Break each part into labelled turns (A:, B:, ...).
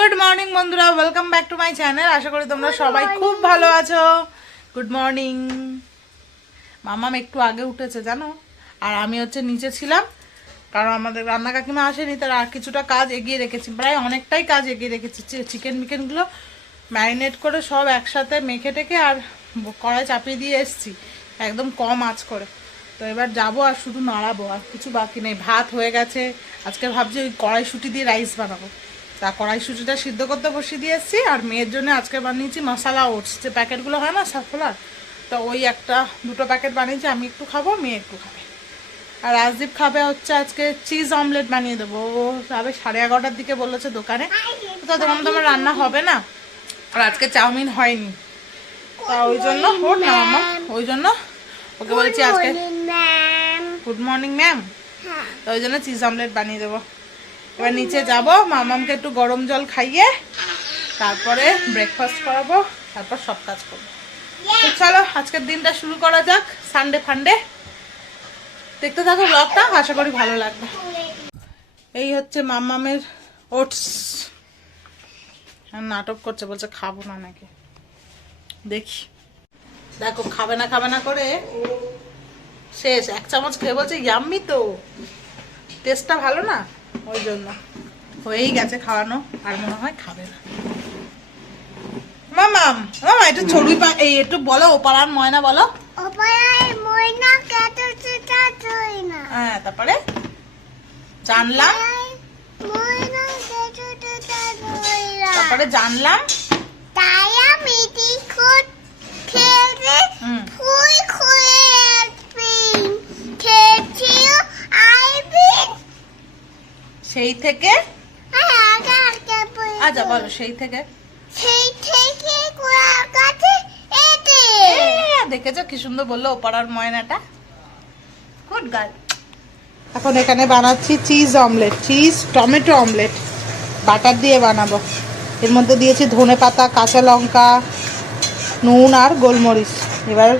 A: Good morning বন্ধুরা। Welcome back to my channel আশা করি তোমরা সবাই খুব ভালো আছো। গুড মর্নিং মামাম একটু আগে উঠেছে জানো? আর আমি হচ্ছে নিচে ছিলাম কারণ আমাদের রান্না কাকিমা আসেনি তার আর কিছুটা কাজ এগিয়ে রেখেছি। প্রায় অনেকটাই কাজ এগিয়ে রেখেছি। চিকেন মিকেনগুলো ম্যারিনেট করে সব একসাথে মেখে টেকে আর কড়াই চাপিয়ে দিয়ে এসছি। একদম কম আঁচ করে। তো এবার যাব আর শুধু নাড়াবো আর কিছু বাকি নেই। ভাত হয়ে গেছে। আজকে ভাবছি ওই কড়াইশুটি দিয়ে রাইস বানাবো। তা কড়াইশুটিটা সিদ্ধ করতে বসিয়ে দিয়ে এসছি আর মেয়ের জন্য আজকে বানিয়েছি মশালা ওটস। যে প্যাকেটগুলো হয় না সাফলার তো ওই একটা দুটো প্যাকেট বানিয়েছি আমি একটু খাব মেয়ে একটু খাবে। আর রাজদীপ খাবে হচ্ছে আজকে চিজ অমলেট বানিয়ে দেবো। ও যাবে সাড়ে এগারোটার দিকে বলেছে দোকানে। তো তখন তো আমার রান্না হবে না। আর আজকে চাউমিন হয়নি। তা ওই জন্য ওর না মামা ওই জন্য ওকে বলেছি আজকে গুড মর্নিং ম্যাম তো ওই জন্য চিজ অমলেট বানিয়ে দেবো। এবার নিচে যাব, মামামকে একটু গরম জল খাইয়ে তারপরে ব্রেকফাস্ট করাবো, তারপর সব কাজ করব। চলো, আজকের দিনটা শুরু করা যাক সানডে ফান্ডে দেখতে থাকো ব্লগটা আশা করি ভালো লাগবে। এই হচ্ছে মামামের ওটস নাটক করছে, বলছে খাব না নাকি। দেখি। দেখো, খাবে না খাবে না করে। শেষ, এক চামচ খেয়ে বলছে ইয়াম্মি তো। টেস্টটা ভালো না? ওই জন্য। হয়েই গেছে খাওয়ানো আর মনে হয় খাবে না। মামাম মামা একটু ছড়ুই পা এই একটু বলো ময়না বলো।
B: ওপায় ময়না কেটেছে তাই না।
A: হ্যাঁ তারপরে? জানলাম
B: ময়না কেটেছে তাই না।
A: তারপরে জানলাম
B: তাই আমি
A: হুম।
B: ফুল খুলে আসবি খেয়েছি আইবি
A: সেই থেকে? আচ্ছা বলো সেই থেকে।
B: সেই থেকে কাছে এতে
A: দেখেছ কি সুন্দর বলল ওপাড়ার ময়নাটা? গুড গার্ল এখন এখানে বানাচ্ছি cheese omelette cheese tomato omelette butter দিয়ে বানাবো। এর মধ্যে দিয়েছি ধনে পাতা কাঁচা লঙ্কা নুন আর গোলমরিচ। এবার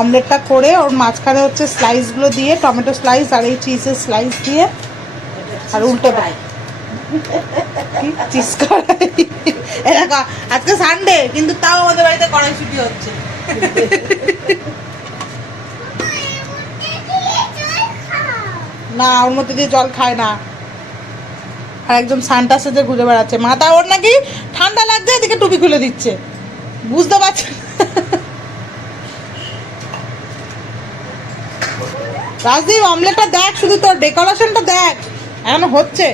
A: অমলেটটা করে ওর মাঝখানে হচ্ছে স্লাইসগুলো দিয়ে টমেটো স্লাইস আর এই চিজের স্লাইস দিয়ে আর উল্টে পাই চিজ কড়াই। দেখো, আজকে সানডে কিন্তু তাও আমাদের বাড়িতে কড়াইশুটি হচ্ছে। না, ওর মধ্যে দিয়ে জল খায় না। আর একজন সান্টা সেজে ঘুরে বেড়াচ্ছে। মাথা ওর নাকি ঠান্ডা লাগছে, এদিকে টুপি খুলে দিচ্ছে। বুঝতে পারছি। রাজদীপ অমলেটটা দেখ, শুধু তোর ডেকোরেশনটা দেখ। এখন হচ্ছে?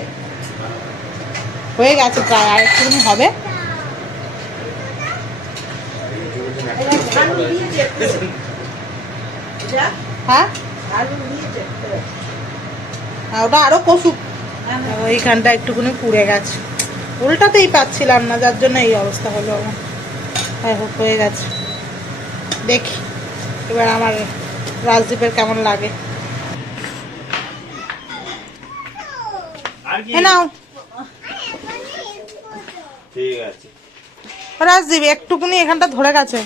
A: হয়ে গেছে প্রায় আর একটুখানি হবে। হ্যাঁ? হ্যাঁ ওটা আরও কষুক। ওইখানটা একটুখানি পুড়ে গেছে। উল্টাতেই পাচ্ছিলাম না, যার জন্য এই অবস্থা হলো আমার। যাই হোক, হয়ে গেছে। দেখি। এবার আমার রাজদীপের কেমন লাগে
C: আর কি
A: এ নাও।
C: ঠিক আছে।
A: রাজদীপ একটুকুনি এখানটা ধরে গেছে।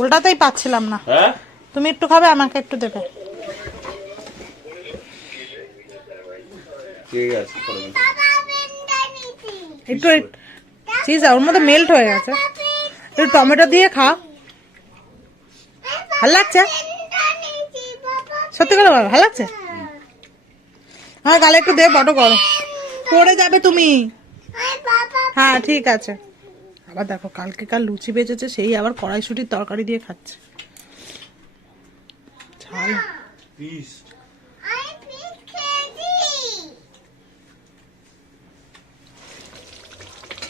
A: উল্টাতেই পাচ্ছিলাম না।
C: হ্যাঁ?
A: তুমি একটু খাবে আমাকে একটু দেবে।
C: ঠিক আছে
A: একটু চিজ ওর মধ্যে মেল্ট হয়ে গেছে। একটু টমেটো দিয়ে খা। ভালো লাগছে? সত্যি করে ভালো লাগছে? হ্যাঁ গালে একটু দে বড় করো। পড়ে যাবে তুমি। হ্যাঁ ঠিক আছে। আবার দেখো কালকে কাল লুচি বেজেছে সেই আবার কড়াইশুটির তরকারি দিয়ে খাচ্ছে। ঝাল।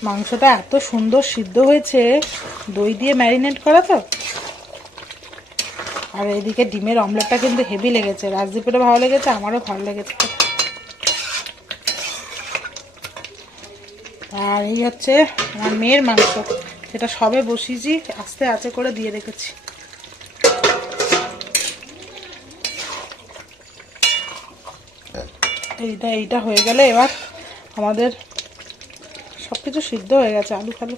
A: মাংসটা এত সুন্দর সিদ্ধ হয়েছে দই দিয়ে ম্যারিনেট করা তো। আর এদিকে ডিমের অমলেটটা কিন্তু হেভি লেগেছে। রাজদীপেরও ভালো লেগেছে আমারও ভালো লেগেছে। আর এই হচ্ছে আমার মেয়ের মাংস। যেটা সবে বসিয়েছি, আস্তে আস্তে করে দিয়ে রেখেছি। এইটা এইটা হয়ে গেলে এবার আমাদের সব কিছু সিদ্ধ হয়ে গেছে, আলু ফালু।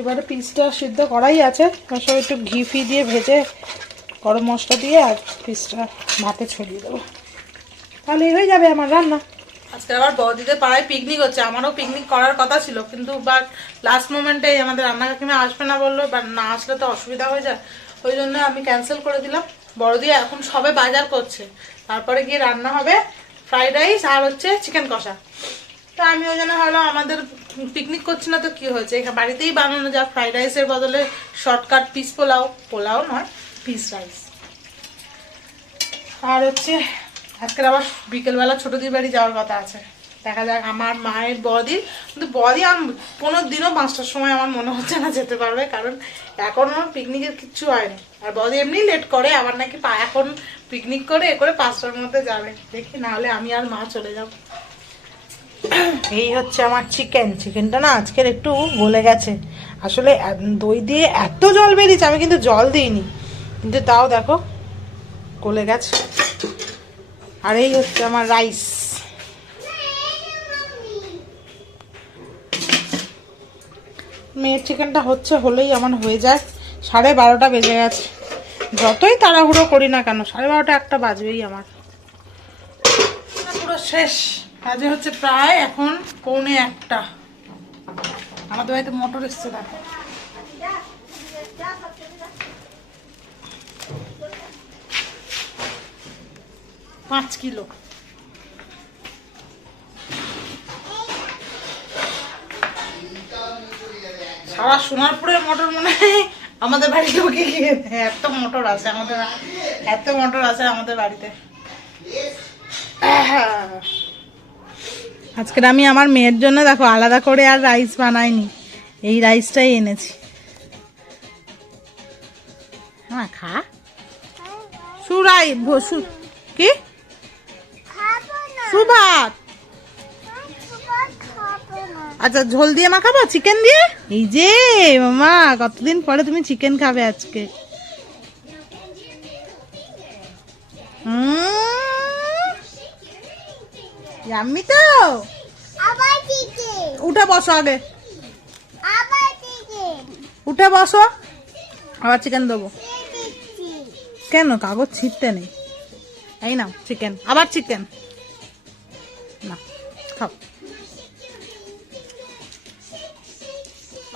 A: এবারে পিসটা সিদ্ধ করাই আছে সব একটু ঘি ফি দিয়ে ভেজে গরম মশলা দিয়ে আর পিসটা ভাতে ছড়িয়ে দেবো। তাহলে হয়ে যাবে আমার রান্না। আজকে আবার বৌদিদের পাড়ায় পিকনিক হচ্ছে। আমারও পিকনিক করার কথা ছিল, কিন্তু বাট লাস্ট মোমেন্টে আমাদের রান্না কাকিমা আসবে না বলল বা না আসলে তো অসুবিধা হয়ে যায়। ওই জন্য আমি ক্যান্সেল করে দিলাম। বড়দি এখন সবে বাজার করছে। তারপরে গিয়ে রান্না হবে ফ্রাইড রাইস আর হচ্ছে চিকেন কষা। তো আমি ওই জন্য ভাবলাম আমাদের পিকনিক করছি না তো কি হয়েছে? এখানে বাড়িতেই বানানো যায় ফ্রাইড রাইসের বদলে শর্টকাট পিস পোলাও। পোলাও নয় পিস রাইস আর হচ্ছে আজকের আবার বিকেলবেলা ছোটদির বাড়ি যাওয়ার কথা আছে। দেখা যাক, আমার মায়ের বদির কিন্তু বদি আম পনেরো দিনও পাঁচটার সময় আমার মনে হচ্ছে না যেতে পারবে, কারণ এখন আমার পিকনিকের কিচ্ছু হয়নি। আর বদি এমনি লেট করে, আবার নাকি পা- এখন পিকনিক করে, এ করে পাঁচটার মধ্যে যাবে। দেখি না হলে আমি আর মা চলে যাব। এই হচ্ছে আমার চিকেন চিকেনটা না আজকের একটু গলে গেছে। আসলে দই দিয়ে এত জল বেরিয়েছে, আমি কিন্তু জল দিইনি। কিন্তু তাও দেখো, গলে গেছে। আর এই হচ্ছে আমার রাইস। মেয়ের চিকেনটা হচ্ছে, হলেই আমার হয়ে যায়। সাড়ে বারোটা বেজে গেছে। যতই তাড়াহুড়ো করি না কেন, সাড়ে বারোটা একটা বাজবেই আমার। পুরো শেষ। কাজে হচ্ছে প্রায় এখন পৌনে একটা। আমাদের বাড়িতে মোটর এসছে, দেখো। পাঁচ কিলো। সারা সোনারপুরের মোটর মনে হয় আমাদের বাড়িতে গিয়ে এত মোটর আছে আমাদের এত মোটর আছে আমাদের বাড়িতে। আজকের আমি আমার মেয়ের জন্য দেখো আলাদা করে আর রাইস বানাইনি। এই রাইসটাই এনেছি। হ্যাঁ খা। সুরাই ভসু কি? সুভাত। আচ্ছা ঝোল দিয়ে মাখাবো? চিকেন দিয়ে? এই যে, মামা, কতদিন পরে তুমি চিকেন খাবে আজকে? আমি তো? উঠে বসো আগে। উঠে বসো। আবার চিকেন দেবো। কেন? কাগজ ছিটতে নেই। এই নাও চিকেন আবার চিকেন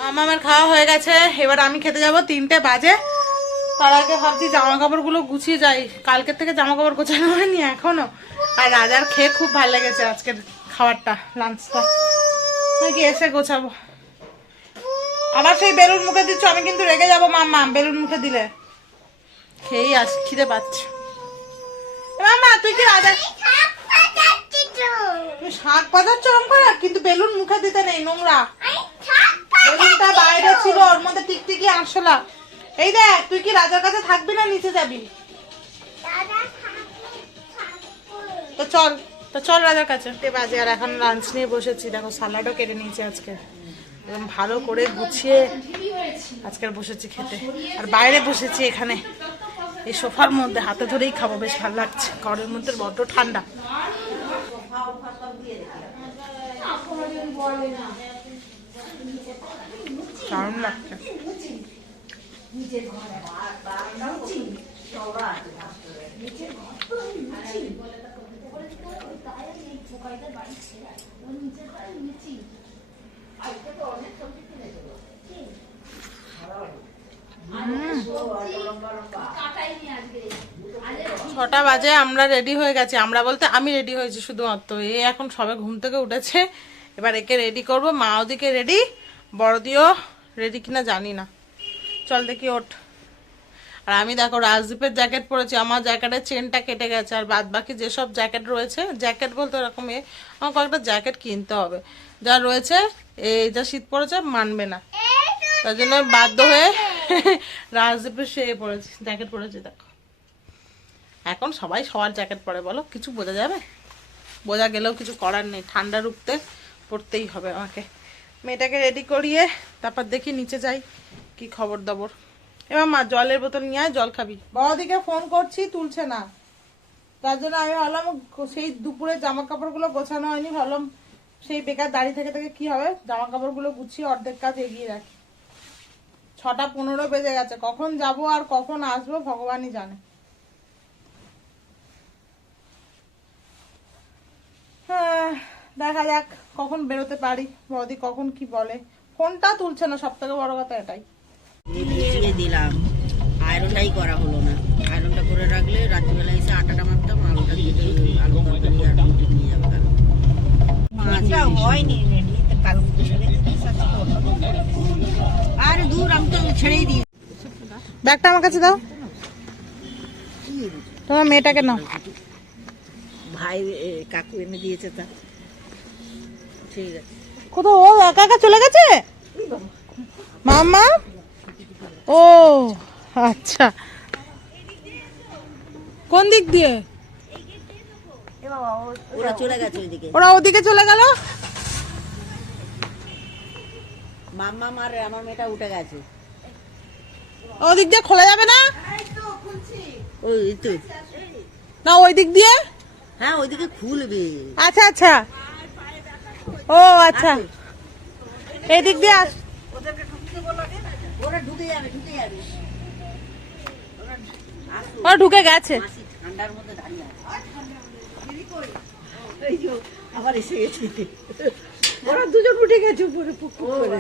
A: আমার খাওয়া হয়ে গেছে। এবার আমি খেতে যাব তিনটে বাজে। তার আগে ভাবছি জামা কাপড়গুলো গুছিয়ে যাই। কালকের থেকে জামা কাপড় গোছানো হয়নি এখনও। আর রাজার খেয়ে খুব ভালো লেগেছে আজকের খাবারটা লাঞ্চটা নাকি এসে গোছাবো। আবার সেই বেলুন মুখে দিচ্ছ আমি কিন্তু রেগে যাব মাম্মা বেলুন মুখে দিলে। খেয়েই আস খিদে পাচ্ছে। মাম্মা তুই কি রাজা?
B: শাক পাতাচ্ছি তো।
A: তুই শাক ওরম করে? কিন্তু বেলুন মুখে দিতে নেই নোংরা। বেলুনটা বাইরে ছিল ওর মধ্যে টিকটিকি আরশোলা এই দেখ তুই কি রাজার কাছে থাকবি না নিচে যাবি? তো চল তো চল রাজার কাছে। বাজে আর এখন লাঞ্চ নিয়ে বসেছি। দেখো সালাডও কেটে নিয়েছি আজকে। একদম ভালো করে গুছিয়ে আজকে বসেছি খেতে। আর বাইরে বসেছি এখানে। এই সোফার মধ্যে হাতে ধরেই খাব বেশ ভালো লাগছে। ঘরের মধ্যে বড্ড ঠান্ডা। দারুণ লাগছে। ছটা বাজে আমরা রেডি হয়ে গেছি। আমরা বলতে আমি রেডি হয়েছি শুধুমাত্র। এ এখন সবে ঘুম থেকে উঠেছে। এবার একে রেডি করব। মা ওদিকে রেডি বড়দিও রেডি কিনা জানি না। চল দেখি ওঠ। আর আমি দেখো, রাজদীপের জ্যাকেট পরেছি। আমার জ্যাকেটের চেনটা কেটে গেছে। আর বাদ বাকি যেসব জ্যাকেট রয়েছে জ্যাকেট বলতে এরকম এ, আমার কয়েকটা জ্যাকেট কিনতে হবে। যা রয়েছে, এই যা শীত পড়েছে, মানবে না। তার জন্য বাধ্য হয়ে রাজদীপের সে পরেছি জ্যাকেট পরেছি, দেখো। এখন সবাই সবার জ্যাকেট পরে, বলো, কিছু বোঝা যাবে? বোঝা গেলেও কিছু করার নেই। ঠান্ডা রুখতে পড়তেই হবে আমাকে। মেয়েটাকে রেডি করিয়ে তারপর দেখি নিচে যাই, কি খবর দাবর। এবার মা জলের বোতল নিয়ে জল খাবি। বাবাদিকে ফোন করছি, তুলছে না। তার জন্য আমি ভাবলাম, সেই দুপুরে জামা কাপড়গুলো গোছানো হয়নি, ভাবলাম সেই বেকার দাঁড়িয়ে থেকে থেকে কি হবে? জামা কাপড়গুলো গুছিয়ে অর্ধেক কাজ এগিয়ে রাখি। ছটা পনেরো বেজে গেছে, কখন যাব আর কখন আসব ভগবানই জানে। হ্যাঁ দেখা যাক কখন বেরোতে পারি। বৌদি কখন কি বলে। ফোনটা তুলছে না সব থেকে বড় কথা এটাই।
D: দিলাম। আয়রনটাই করা হলো না। আয়রনটা করে রাখলে রাত্রিবেলা এসে আটাটা মারতাম আলুটা কেটে আলু তরকারি আর রুটি নিয়ে যাবে। মাছটা হয়নি রেডি কালকে ছেড়ে দিস আরে দূর আমি তো ছেড়েই দিই।
A: ব্যাগটা আমার কাছে দাও। তোমার মেয়েটাকে নাও।
D: ভাই কাকু এনে দিয়েছে তা। ঠিক আছে।
A: কোথাও ও একা একা চলে গেছে? মামা ও আচ্ছা। কোন দিক দিয়ে?
D: ওরা চলে গেছে ওইদিকে।
A: ওরা ওদিকে চলে গেল?
D: মাম্মা মার আমার মেয়েটা উঠে গেছে।
A: ওদিক দিয়ে খোলা যাবে না?
D: ওই তো।
A: না ওই দিক দিয়ে?
D: হ্যাঁ ওইদিকে খুলবে।
A: আচ্ছা আচ্ছা। ও আচ্ছা। এই দিক দিয়ে আস।
D: ওরা ঢুকে যাবে ঢুকে যাবে
A: ও ঢুকে গেছে।
D: ঠান্ডার মধ্যে দাঁড়িয়ে আছে আবার এসে গেছে ওরা দুজন উঠে গেছে উপরে পুকুর করে।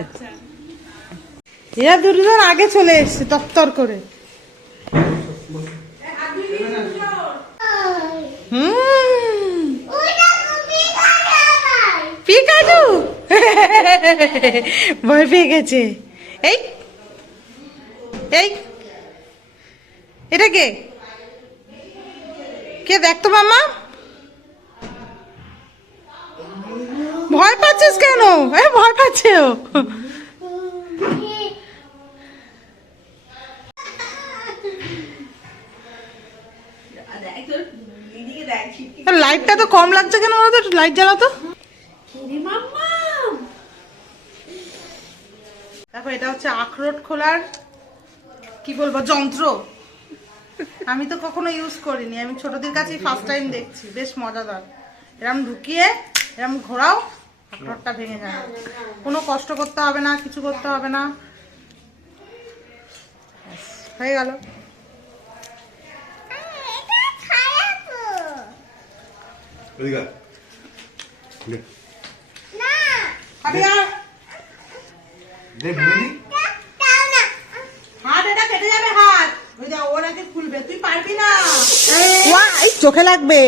A: এরা দুজন আগে চলে এসছে তত্তর করে। হুম
B: ওটা তুমি
A: পিকাচু ভয় পেয়ে গেছে। এই এই এটা কে? কে দেখতো মামা ভয় পাচ্ছিস কেন? এ ভয় পাচ্ছে ও। লাইটটা তো কম লাগছে কেন বলতো? লাইট জ্বালাতো? দেখো এটা হচ্ছে আখরোট খোলার কি বলব যন্ত্র। আমি তো কখনো ইউজ করিনি। আমি ছোটদের কাছেই ফার্স্ট টাইম দেখছি। বেশ মজাদার। এরম ঢুকিয়ে এরম ঘোরাও আখরোটটা ভেঙে যাবে কোনো কষ্ট করতে হবে না কিছু করতে হবে না। হয়ে গেল।
C: ওদিকে
A: খাবি আর
C: দে, ভেঙে দি।
B: দাও না
A: হাত এটা কেটে যাবে হাত। ওই যা ওর আগে খুলবে তুই পারবি না। ওয়া এই চোখে লাগবে।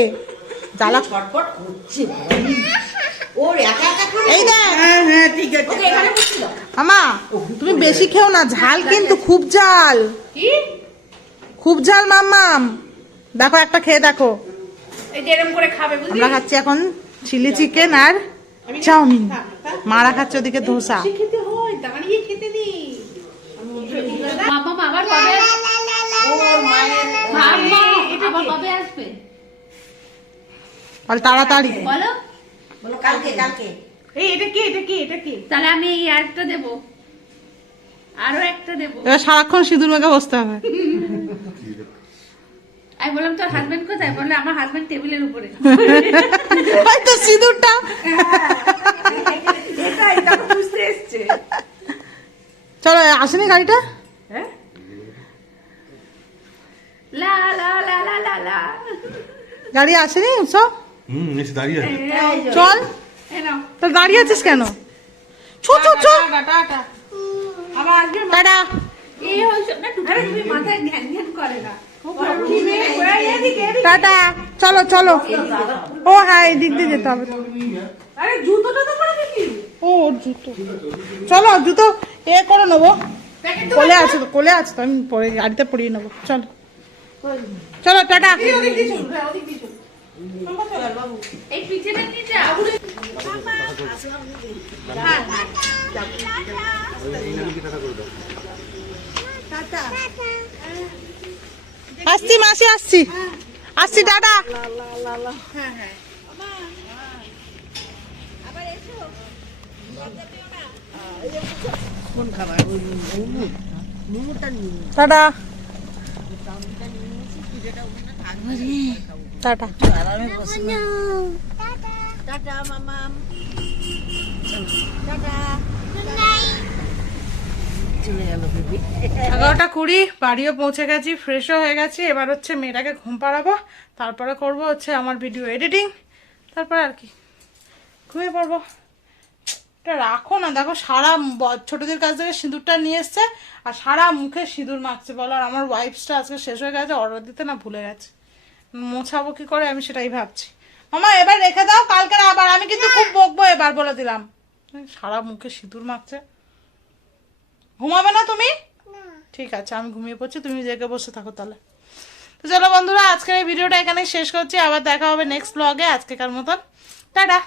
A: জ্বালা
D: ছটফট করছে ওর একা একা করে
A: এই দেখ।
D: হ্যাঁ হ্যাঁ ঠিক আছে। ওকে এখানে
A: আমা তুমি বেশি খেও না ঝাল কিন্তু খুব ঝাল। খুব ঝাল মাম্মাম। দেখো একটা খেয়ে দেখো। আমরা খাচ্ছি এখন চিলি চিকেন আর চাউমিন মারা খাচ্ছে ওদিকে ধোসা। তাড়াতাড়ি।
E: বলো।
D: বলো কালকে কালকে।
A: এই এটা কি এটা কি এটা কি?
E: তাহলে আমি এই একটা দেবো। আরও একটা দেবো।
A: এবার সারাক্ষণ সিঁদুর মেখে বসতে হবে।
E: আমি বললাম তোর হাজবেন্ড কোথায়? বললে আমার হাজবেন্ড টেবিলের উপরে।
A: হয়তো সিঁদুরটা।
D: এটা এটা বুঝতে এসছে।
A: চলো আসেনি গাড়িটা?
E: লা লা লা লা লা লা।
A: গাড়ি আসেনি উৎসব?
C: হুম, এসে দাঁড়িয়ে আছে।
A: চল। তো দাঁড়িয়ে আছিস কেন? ছো ছো ছো। টাটা
E: এই হয়েছে না তুমি মাথায় ধ্যান ধ্যান করে না।
A: টাটা চলো চলো। ও হ্যাঁ এই দিক দিয়ে যেতে হবে। ও ওর জুতো। চলো জুতো এ করে নেব। কোলে আছে তো কোলে আছে তো আমি পরে গাড়িতে পরিয়ে নেব। চলো। চলো টাটা।
E: পিছনে নিয়ে যাও
A: আসছি মাসি আসছি। আসছি
D: মোমো নিয়ে
A: টাটা। টাটা।
D: টাটা মামাম। টাটা।
A: এগারোটা কুড়ি, বাড়িও পৌঁছে গেছি ফ্রেশও হয়ে গেছি। এবার হচ্ছে মেয়েটাকে ঘুম পাড়াবো। তারপরে করব হচ্ছে আমার ভিডিও এডিটিং তারপরে আর কি। ঘুমিয়ে পড়ব। এটা রাখো না, দেখো সারা ছোটদের কাছ থেকে সিঁদুরটা নিয়ে এসছে আর সারা মুখে সিঁদুর মাখছে। বলো, আর আমার ওয়াইফসটা আজকে শেষ হয়ে গেছে অর্ডার দিতে না ভুলে গেছে। মোছাবো কি করে, আমি সেটাই ভাবছি। মামা, এবার রেখে দাও কালকে আবার। আমি কিন্তু খুব বকবো, এবার বলে দিলাম। সারা মুখে সিঁদুর মাখছে। ঘুমাবে না তুমি? ঠিক আছে আমি ঘুমিয়ে পড়ছি তুমি জেগে বসে থাকো তাহলে। তো চলো বন্ধুরা আজকের এই ভিডিওটা এখানে শেষ করছি আবার দেখা হবে নেক্সট ব্লগে আজকেকার মতন। টাটা!